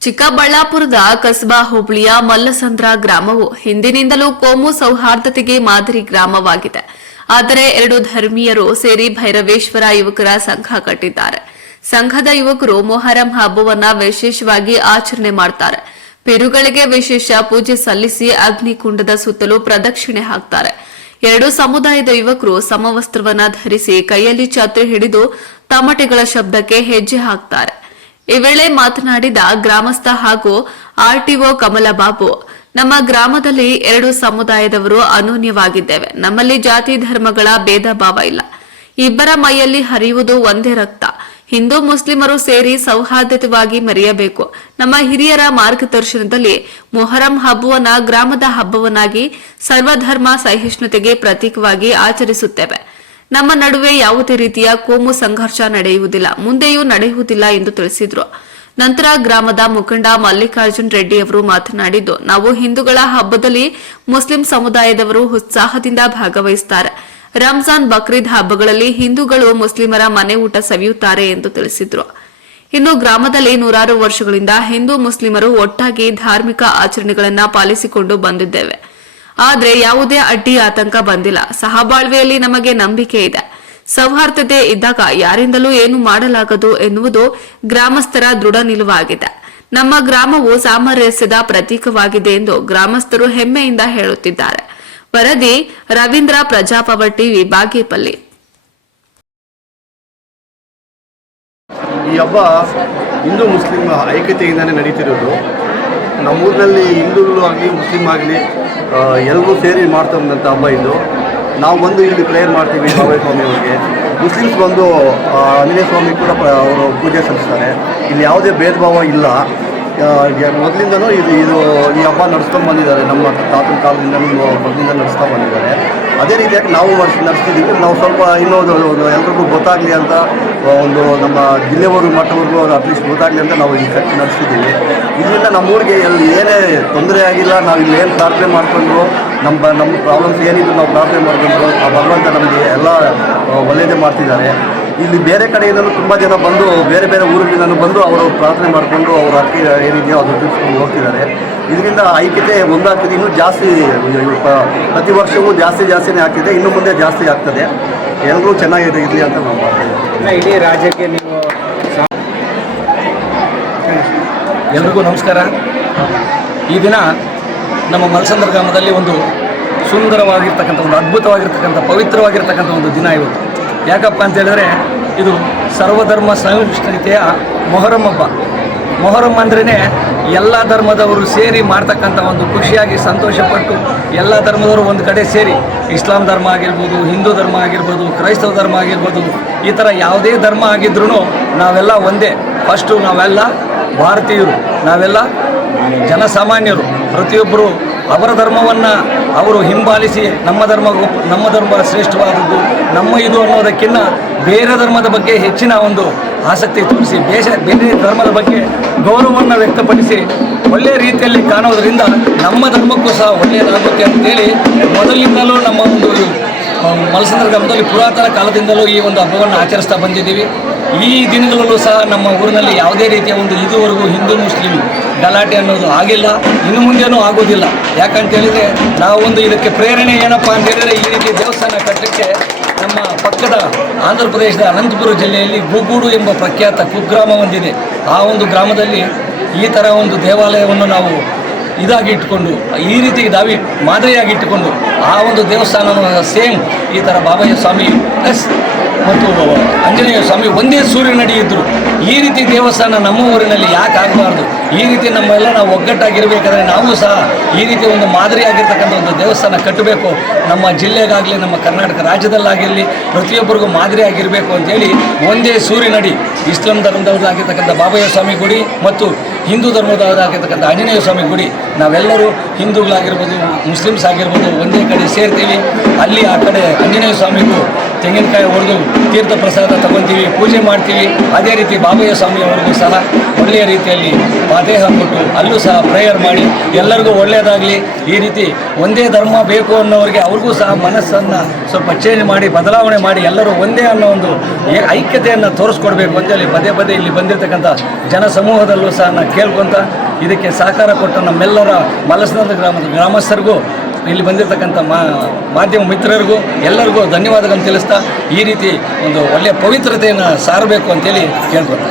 ಚಿಕ್ಕಬಳ್ಳಾಪುರದ ಕಸ್ಬಾ ಹೋಬಳಿಯ ಮಲ್ಲಸಂದ್ರ ಗ್ರಾಮವು ಹಿಂದಿನಿಂದಲೂ ಕೋಮು ಸೌಹಾರ್ದತೆಗೆ ಮಾದರಿ ಗ್ರಾಮವಾಗಿದೆ. ಆದರೆ ಎರಡು ಧರ್ಮೀಯರು ಸೇರಿ ಭೈರವೇಶ್ವರ ಯುವಕರ ಸಂಘ ಕಟ್ಟಿದ್ದಾರೆ. ಸಂಘದ ಯುವಕರು ಮೊಹರಂ ಹಬ್ಬವನ್ನ ವಿಶೇಷವಾಗಿ ಆಚರಣೆ ಮಾಡ್ತಾರೆ. ಪಿರುಗಳಿಗೆ ವಿಶೇಷ ಪೂಜೆ ಸಲ್ಲಿಸಿ ಅಗ್ನಿಕುಂಡದ ಸುತ್ತಲೂ ಪ್ರದಕ್ಷಿಣೆ ಹಾಕ್ತಾರೆ. ಎರಡು ಸಮುದಾಯದ ಯುವಕರು ಸಮವಸ್ತ್ರವನ್ನ ಧರಿಸಿ ಕೈಯಲ್ಲಿ ಛತ್ರಿ ಹಿಡಿದು ತಮಟೆಗಳ ಶಬ್ದಕ್ಕೆ ಹೆಜ್ಜೆ ಹಾಕ್ತಾರೆ. ಈ ವೇಳೆ ಮಾತನಾಡಿದ ಗ್ರಾಮಸ್ಥ ಹಾಗೂ ಆರ್ಟಿಒ ಕಮಲಬಾಬು ನಮ್ಮ ಗ್ರಾಮದಲ್ಲಿ ಎರಡು ಸಮುದಾಯದವರು ಅನೂನ್ಯವಾಗಿದ್ದೇವೆ. ನಮ್ಮಲ್ಲಿ ಜಾತಿ ಧರ್ಮಗಳ ಭೇದ ಭಾವ ಇಲ್ಲ. ಇಬ್ಬರ ಮೈಯಲ್ಲಿ ಹರಿಯುವುದು ಒಂದೇ ರಕ್ತ. ಹಿಂದೂ ಮುಸ್ಲಿಮರು ಸೇರಿ ಸೌಹಾರ್ದವಾಗಿ ಮರೆಯಬೇಕು. ನಮ್ಮ ಹಿರಿಯರ ಮಾರ್ಗದರ್ಶನದಲ್ಲಿ ಮೊಹರಂ ಹಬ್ಬವನ್ನ ಗ್ರಾಮದ ಹಬ್ಬವನ್ನಾಗಿ ಸರ್ವಧರ್ಮ ಸಹಿಷ್ಣುತೆಗೆ ಪ್ರತೀಕವಾಗಿ ಆಚರಿಸುತ್ತೇವೆ. ನಮ್ಮ ನಡುವೆ ಯಾವುದೇ ರೀತಿಯ ಕೋಮು ಸಂಘರ್ಷ ನಡೆಯುವುದಿಲ್ಲ, ಮುಂದೆಯೂ ನಡೆಯುವುದಿಲ್ಲ ಎಂದು ತಿಳಿಸಿದ್ರು. ನಂತರ ಗ್ರಾಮದ ಮುಖಂಡ ಮಲ್ಲಿಕಾರ್ಜುನ್ ರೆಡ್ಡಿ ಅವರು ಮಾತನಾಡಿದ್ದು, ನಾವು ಹಿಂದೂಗಳ ಹಬ್ಬದಲ್ಲಿ ಮುಸ್ಲಿಂ ಸಮುದಾಯದವರು ಉತ್ಸಾಹದಿಂದ ಭಾಗವಹಿಸುತ್ತಾರೆ ರಂಜಾನ್ ಬಕ್ರೀದ್ ಹಬ್ಬಗಳಲ್ಲಿ ಹಿಂದೂಗಳು ಮುಸ್ಲಿಮರ ಮನೆ ಊಟ ಸವಿಯುತ್ತಾರೆ ಎಂದು ತಿಳಿಸಿದ್ರು. ಇನ್ನು ಗ್ರಾಮದಲ್ಲಿ ನೂರಾರು ವರ್ಷಗಳಿಂದ ಹಿಂದೂ ಮುಸ್ಲಿಮರು ಒಟ್ಟಾಗಿ ಧಾರ್ಮಿಕ ಆಚರಣೆಗಳನ್ನು ಪಾಲಿಸಿಕೊಂಡು ಬಂದಿದ್ದೇವೆ. ಆದ್ರೆ ಯಾವುದೇ ಅಡ್ಡಿ ಆತಂಕ ಬಂದಿಲ್ಲ. ಸಹಬಾಳ್ವೆಯಲ್ಲಿ ನಮಗೆ ನಂಬಿಕೆ ಇದೆ. ಸೌಹಾರ್ದತೆ ಇದ್ದಾಗ ಯಾರಿಂದಲೂ ಏನು ಮಾಡಲಾಗದು ಎನ್ನುವುದು ಗ್ರಾಮಸ್ಥರ ದೃಢ ನಿಲುವಾಗಿದೆ. ನಮ್ಮ ಗ್ರಾಮವು ಸಾಮರಸ್ಯದ ಪ್ರತೀಕವಾಗಿದೆ ಎಂದು ಗ್ರಾಮಸ್ಥರು ಹೆಮ್ಮೆಯಿಂದ ಹೇಳುತ್ತಿದ್ದಾರೆ. ವರದಿ ರವೀಂದ್ರ ಪ್ರಜಾಪವ ವಿಭಾಗೀಪಲ್ಲಿ. ಈ ಹಬ್ಬ ಹಿಂದೂ ಮುಸ್ಲಿಂ ಐಕ್ಯತೆಯಿಂದಾನೇ ನಡೀತಿರೋದು. ನಮ್ಮೂರಿನಲ್ಲಿ ಹಿಂದೂಗಳು ಆಗಲಿ, ಮುಸ್ಲಿಂ ಆಗಲಿ ಎಲ್ಲರೂ ಸೇರಿ ಮಾಡ್ತಾ ಬಂದಂಥ ಹಬ್ಬ ಇದು. ನಾವು ಬಂದು ಇಲ್ಲಿ ಪ್ರೇಯರ್ ಮಾಡ್ತೀವಿ ಬಾಬಾ ಸ್ವಾಮಿ ಅವರಿಗೆ. ಮುಸ್ಲಿಮ್ಸ್ ಬಂದು ಆಂಜನೇಯ ಸ್ವಾಮಿ ಕೂಡ ಅವರು ಪೂಜೆ ಸಲ್ಲಿಸ್ತಾರೆ. ಇಲ್ಲಿ ಯಾವುದೇ ಭೇದ ಭಾವ ಇಲ್ಲ. ಮೊದಲಿಂದನೂ ಇದು ಇದು ಈ ಹಬ್ಬ ನಡೆಸ್ಕೊಂಡು ಬಂದಿದ್ದಾರೆ. ನಮ್ಮ ತಾತನ ಕಾಲದಿಂದ ಮೊದಲಿಂದ ನಡೆಸ್ತಾ ಬಂದಿದ್ದಾರೆ. ಅದೇ ರೀತಿಯಾಗಿ ನಾವು ವರ್ಷ ನಡೆಸ್ತಿದ್ದೀವಿ. ನಾವು ಸ್ವಲ್ಪ ಇನ್ನೊಂದು ಎಲ್ರಿಗೂ ಗೊತ್ತಾಗಲಿ ಅಂತ ಒಂದು ನಮ್ಮ ಜಿಲ್ಲೆವರೆಗೂ, ಮಟ್ಟವರೆಗೂ ಅಟ್ಲೀಸ್ಟ್ ಗೊತ್ತಾಗಲಿ ಅಂತ ನಾವು ಈ ಕಟ್ಟಿ ನಡೆಸ್ತಿದ್ದೀವಿ. ಇದರಿಂದ ನಮ್ಮೂರಿಗೆ ಎಲ್ಲಿ ಏನೇ ತೊಂದರೆ ಆಗಿಲ್ಲ, ನಾವು ಇಲ್ಲಿ ಏನು ಪ್ರಾರ್ಥನೆ ಮಾಡಿಕೊಂಡು ನಮ್ಮ ನಮ್ಮ ಪ್ರಾಬ್ಲಮ್ಸ್ ಏನಿದ್ರು ನಾವು ಪ್ರಾರ್ಥನೆ ಮಾಡಿಕೊಂಡು ಆ ಭಗವಂತ ನಮಗೆ ಎಲ್ಲ ಒಳ್ಳೆಯದೇ ಮಾಡ್ತಿದ್ದಾರೆ. ಇಲ್ಲಿ ಬೇರೆ ಕಡೆಯಿಂದಲೂ ತುಂಬ ಜನ ಬಂದು ಬೇರೆ ಬೇರೆ ಊರುಗಳಿಂದಲೂ ಬಂದು ಅವರು ಪ್ರಾರ್ಥನೆ ಮಾಡಿಕೊಂಡು ಅವ್ರ ಅಕ್ಕಿ ಏನಿದೆಯೋ ಅದು ತಿಳಿಸ್ಕೊಂಡು ಹೋಗ್ತಿದ್ದಾರೆ. ಇದರಿಂದ ಐಕ್ಯತೆ ಒಂದಾಗ್ತಿದೆ. ಇನ್ನೂ ಜಾಸ್ತಿ ಪ್ರತಿ ವರ್ಷವೂ ಜಾಸ್ತಿ ಜಾಸ್ತಿನೇ ಆಗ್ತಿದೆ. ಇನ್ನು ಮುಂದೆ ಜಾಸ್ತಿ ಆಗ್ತದೆ. ಎಲ್ಲರೂ ಚೆನ್ನಾಗಿದೆ ಇರಲಿ ಅಂತ ನಾವು ಮಾಡ್ತೀವಿ. ಇನ್ನು ಇಡೀ ರಾಜ್ಯಕ್ಕೆ ನೀವು ಎಲ್ರಿಗೂ ನಮಸ್ಕಾರ. ಈ ದಿನ ನಮ್ಮ ಮಲಸಂದ್ರ ಗ್ರಾಮದಲ್ಲಿ ಒಂದು ಸುಂದರವಾಗಿರ್ತಕ್ಕಂಥ ಒಂದು ಅದ್ಭುತವಾಗಿರ್ತಕ್ಕಂಥ ಪವಿತ್ರವಾಗಿರ್ತಕ್ಕಂಥ ಒಂದು ದಿನ ಇವತ್ತು. ಯಾಕಪ್ಪ ಅಂತ ಹೇಳಿದ್ರೆ ಇದು ಸರ್ವಧರ್ಮ ಸಹಿಷ್ಣುತೆಯ ಮೊಹರಂ ಹಬ್ಬ. ಮೊಹರಂ ಅಂದ್ರೇ ಎಲ್ಲ ಧರ್ಮದವರು ಸೇರಿ ಮಾಡ್ತಕ್ಕಂಥ ಒಂದು ಖುಷಿಯಾಗಿ ಸಂತೋಷಪಟ್ಟು ಎಲ್ಲ ಧರ್ಮದವರು ಒಂದು ಕಡೆ ಸೇರಿ ಇಸ್ಲಾಂ ಧರ್ಮ ಆಗಿರ್ಬೋದು, ಹಿಂದೂ ಧರ್ಮ ಆಗಿರ್ಬೋದು, ಕ್ರೈಸ್ತವ ಧರ್ಮ ಆಗಿರ್ಬೋದು, ಈ ಥರ ಯಾವುದೇ ಧರ್ಮ ಆಗಿದ್ರೂ ನಾವೆಲ್ಲ ಒಂದೇ. ಫಸ್ಟು ನಾವೆಲ್ಲ ಭಾರತೀಯರು, ನಾವೆಲ್ಲ ಜನಸಾಮಾನ್ಯರು. ಪ್ರತಿಯೊಬ್ಬರು ಅವರ ಧರ್ಮವನ್ನು ಅವರು ಹಿಂಬಾಲಿಸಿ ನಮ್ಮ ಧರ್ಮ ನಮ್ಮ ಧರ್ಮ ಶ್ರೇಷ್ಠವಾದದ್ದು, ನಮ್ಮ ಇದು ಅನ್ನೋದಕ್ಕಿಂತ ಬೇರೆ ಧರ್ಮದ ಬಗ್ಗೆ ಹೆಚ್ಚಿನ ಒಂದು ಆಸಕ್ತಿ ತೋರಿಸಿ, ಬೇಷ ಬೇರೆ ಧರ್ಮದ ಬಗ್ಗೆ ಗೌರವವನ್ನು ವ್ಯಕ್ತಪಡಿಸಿ ಒಳ್ಳೆಯ ರೀತಿಯಲ್ಲಿ ಕಾಣೋದರಿಂದ ನಮ್ಮ ಧರ್ಮಕ್ಕೂ ಸಹ ಒಳ್ಳೆಯದಾಗುತ್ತೆ ಅಂತೇಳಿ ಮೊದಲಿಂದಲೂ ನಮ್ಮ ಒಂದು ಮಲಸಂದ್ರ ಗ್ರಾಮದಲ್ಲಿ ಪುರಾತನ ಕಾಲದಿಂದಲೂ ಈ ಒಂದು ಹಬ್ಬವನ್ನು ಆಚರಿಸ್ತಾ ಬಂದಿದ್ದೀವಿ. ಈ ದಿನಗಳಲ್ಲೂ ಸಹ ನಮ್ಮ ಊರಿನಲ್ಲಿ ಯಾವುದೇ ರೀತಿಯ ಒಂದು ಇದುವರೆಗೂ ಹಿಂದೂ, ಮುಸ್ಲಿಂ ಗಲಾಟೆ ಅನ್ನೋದು ಆಗಿಲ್ಲ, ಇನ್ನು ಮುಂದೇನೂ ಆಗೋದಿಲ್ಲ. ಯಾಕಂತ ಹೇಳಿದರೆ ನಾವೊಂದು ಇದಕ್ಕೆ ಪ್ರೇರಣೆ ಏನಪ್ಪ ಅಂತ ಹೇಳಿದರೆ ಈ ರೀತಿ ದೇವಸ್ಥಾನ ಕಟ್ಟಲಿಕ್ಕೆ ನಮ್ಮ ಪಕ್ಕದ ಆಂಧ್ರ ಪ್ರದೇಶದ ಅನಂತಪುರ ಜಿಲ್ಲೆಯಲ್ಲಿ ಗುಗೂಡು ಎಂಬ ಪ್ರಖ್ಯಾತ ಕುಗ್ರಾಮ ಹೊಂದಿದೆ ಆ ಒಂದು ಗ್ರಾಮದಲ್ಲಿ ಈ ಥರ ಒಂದು ದೇವಾಲಯವನ್ನು ನಾವು ಇದಾಗಿ ಇಟ್ಟುಕೊಂಡು ಈ ರೀತಿ ದಾವಿ ಮಾದರಿಯಾಗಿ ಇಟ್ಟುಕೊಂಡು ಆ ಒಂದು ದೇವಸ್ಥಾನವನ್ನು ಸೇಮ್ ಈ ಥರ ಬಾಬಯ್ಯ ಸ್ವಾಮಿ ಪ್ಲಸ್ ಮತ್ತು ಆಂಜನೇಯ ಸ್ವಾಮಿ ಒಂದೇ ಸೂರ್ಯನಡಿ ಇದ್ದರು ಈ ರೀತಿ ದೇವಸ್ಥಾನ ನಮ್ಮ ಊರಿನಲ್ಲಿ ಯಾಕೆ ಆಗಬಾರ್ದು? ಈ ರೀತಿ ನಮ್ಮೆಲ್ಲ ನಾವು ಒಗ್ಗಟ್ಟಾಗಿರಬೇಕಾದ್ರೆ ನಾವು ಸಹ ಈ ರೀತಿ ಒಂದು ಮಾದರಿಯಾಗಿರ್ತಕ್ಕಂಥ ಒಂದು ದೇವಸ್ಥಾನ ಕಟ್ಟಬೇಕು. ನಮ್ಮ ಜಿಲ್ಲೆಗಾಗಲಿ, ನಮ್ಮ ಕರ್ನಾಟಕ ರಾಜ್ಯದಲ್ಲಾಗಿರಲಿ, ಪ್ರತಿಯೊಬ್ಬರಿಗೂ ಮಾದರಿಯಾಗಿರಬೇಕು ಅಂತೇಳಿ ಒಂದೇ ಸೂರ್ಯನಡಿ ಇಸ್ಲಾಂ ಧರ್ಮದವರಾಗಿರ್ತಕ್ಕಂಥ ಬಾಬಯ್ಯ ಸ್ವಾಮಿ ಗುಡಿ ಮತ್ತು ಹಿಂದೂ ಧರ್ಮದಾಗಿರ್ತಕ್ಕಂಥ ಆಂಜನೇಯ ಸ್ವಾಮಿ ಗುಡಿ, ನಾವೆಲ್ಲರೂ ಹಿಂದೂಗಳಾಗಿರ್ಬೋದು, ಮುಸ್ಲಿಮ್ಸ್ ಆಗಿರ್ಬೋದು ಒಂದೇ ಕಡೆ ಸೇರ್ತೀವಿ. ಅಲ್ಲಿ ಆ ಕಡೆ ಆಂಜನೇಯ ಸ್ವಾಮಿಗೂ ತೆಂಗಿನಕಾಯಿ ಹೊಡೆದು ತೀರ್ಥ ಪ್ರಸಾದ ತಗೊತೀವಿ, ಪೂಜೆ ಮಾಡ್ತೀವಿ. ಅದೇ ರೀತಿ ಬಾಬಯ್ಯ ಸ್ವಾಮಿಯವರಿಗೂ ಸಹ ಒಳ್ಳೆಯ ರೀತಿಯಲ್ಲಿ ಪಾದೇ ಕೊಟ್ಟು ಅಲ್ಲೂ ಸಹ ಪ್ರೇಯರ್ ಮಾಡಿ ಎಲ್ಲರಿಗೂ ಒಳ್ಳೆಯದಾಗಲಿ ಈ ರೀತಿ ಒಂದೇ ಧರ್ಮ ಬೇಕು ಅನ್ನೋರಿಗೆ ಅವ್ರಿಗೂ ಸಹ ಮನಸ್ಸನ್ನು ಸ್ವಲ್ಪ ಚೇಂಜ್ ಮಾಡಿ, ಬದಲಾವಣೆ ಮಾಡಿ ಎಲ್ಲರೂ ಒಂದೇ ಅನ್ನೋ ಒಂದು ಐಕ್ಯತೆಯನ್ನು ತೋರಿಸ್ಕೊಡ್ಬೇಕು ಅಂತೇಳಿ ಪದೇ ಪದೇ ಇಲ್ಲಿ ಬಂದಿರತಕ್ಕಂಥ ಜನ ಸಮೂಹದಲ್ಲೂ ಸಹ ನಾನು ಕೇಳ್ಕೊತ ಇದಕ್ಕೆ ಸಹಕಾರ ಕೊಟ್ಟ ನಮ್ಮೆಲ್ಲರ ಮಲಸನದ ಗ್ರಾಮದ ಗ್ರಾಮಸ್ಥರಿಗೂ, ಇಲ್ಲಿ ಬಂದಿರತಕ್ಕಂಥ ಮಾಧ್ಯಮ ಮಿತ್ರರಿಗೂ ಎಲ್ಲರಿಗೂ ಧನ್ಯವಾದಗಳನ್ನು ತಿಳಿಸ್ತಾ ಈ ರೀತಿ ಒಂದು ಒಳ್ಳೆಯ ಪವಿತ್ರತೆಯನ್ನು ಸಾರಬೇಕು ಅಂತೇಳಿ ಕೇಳ್ಕೊಳ್ತಾ.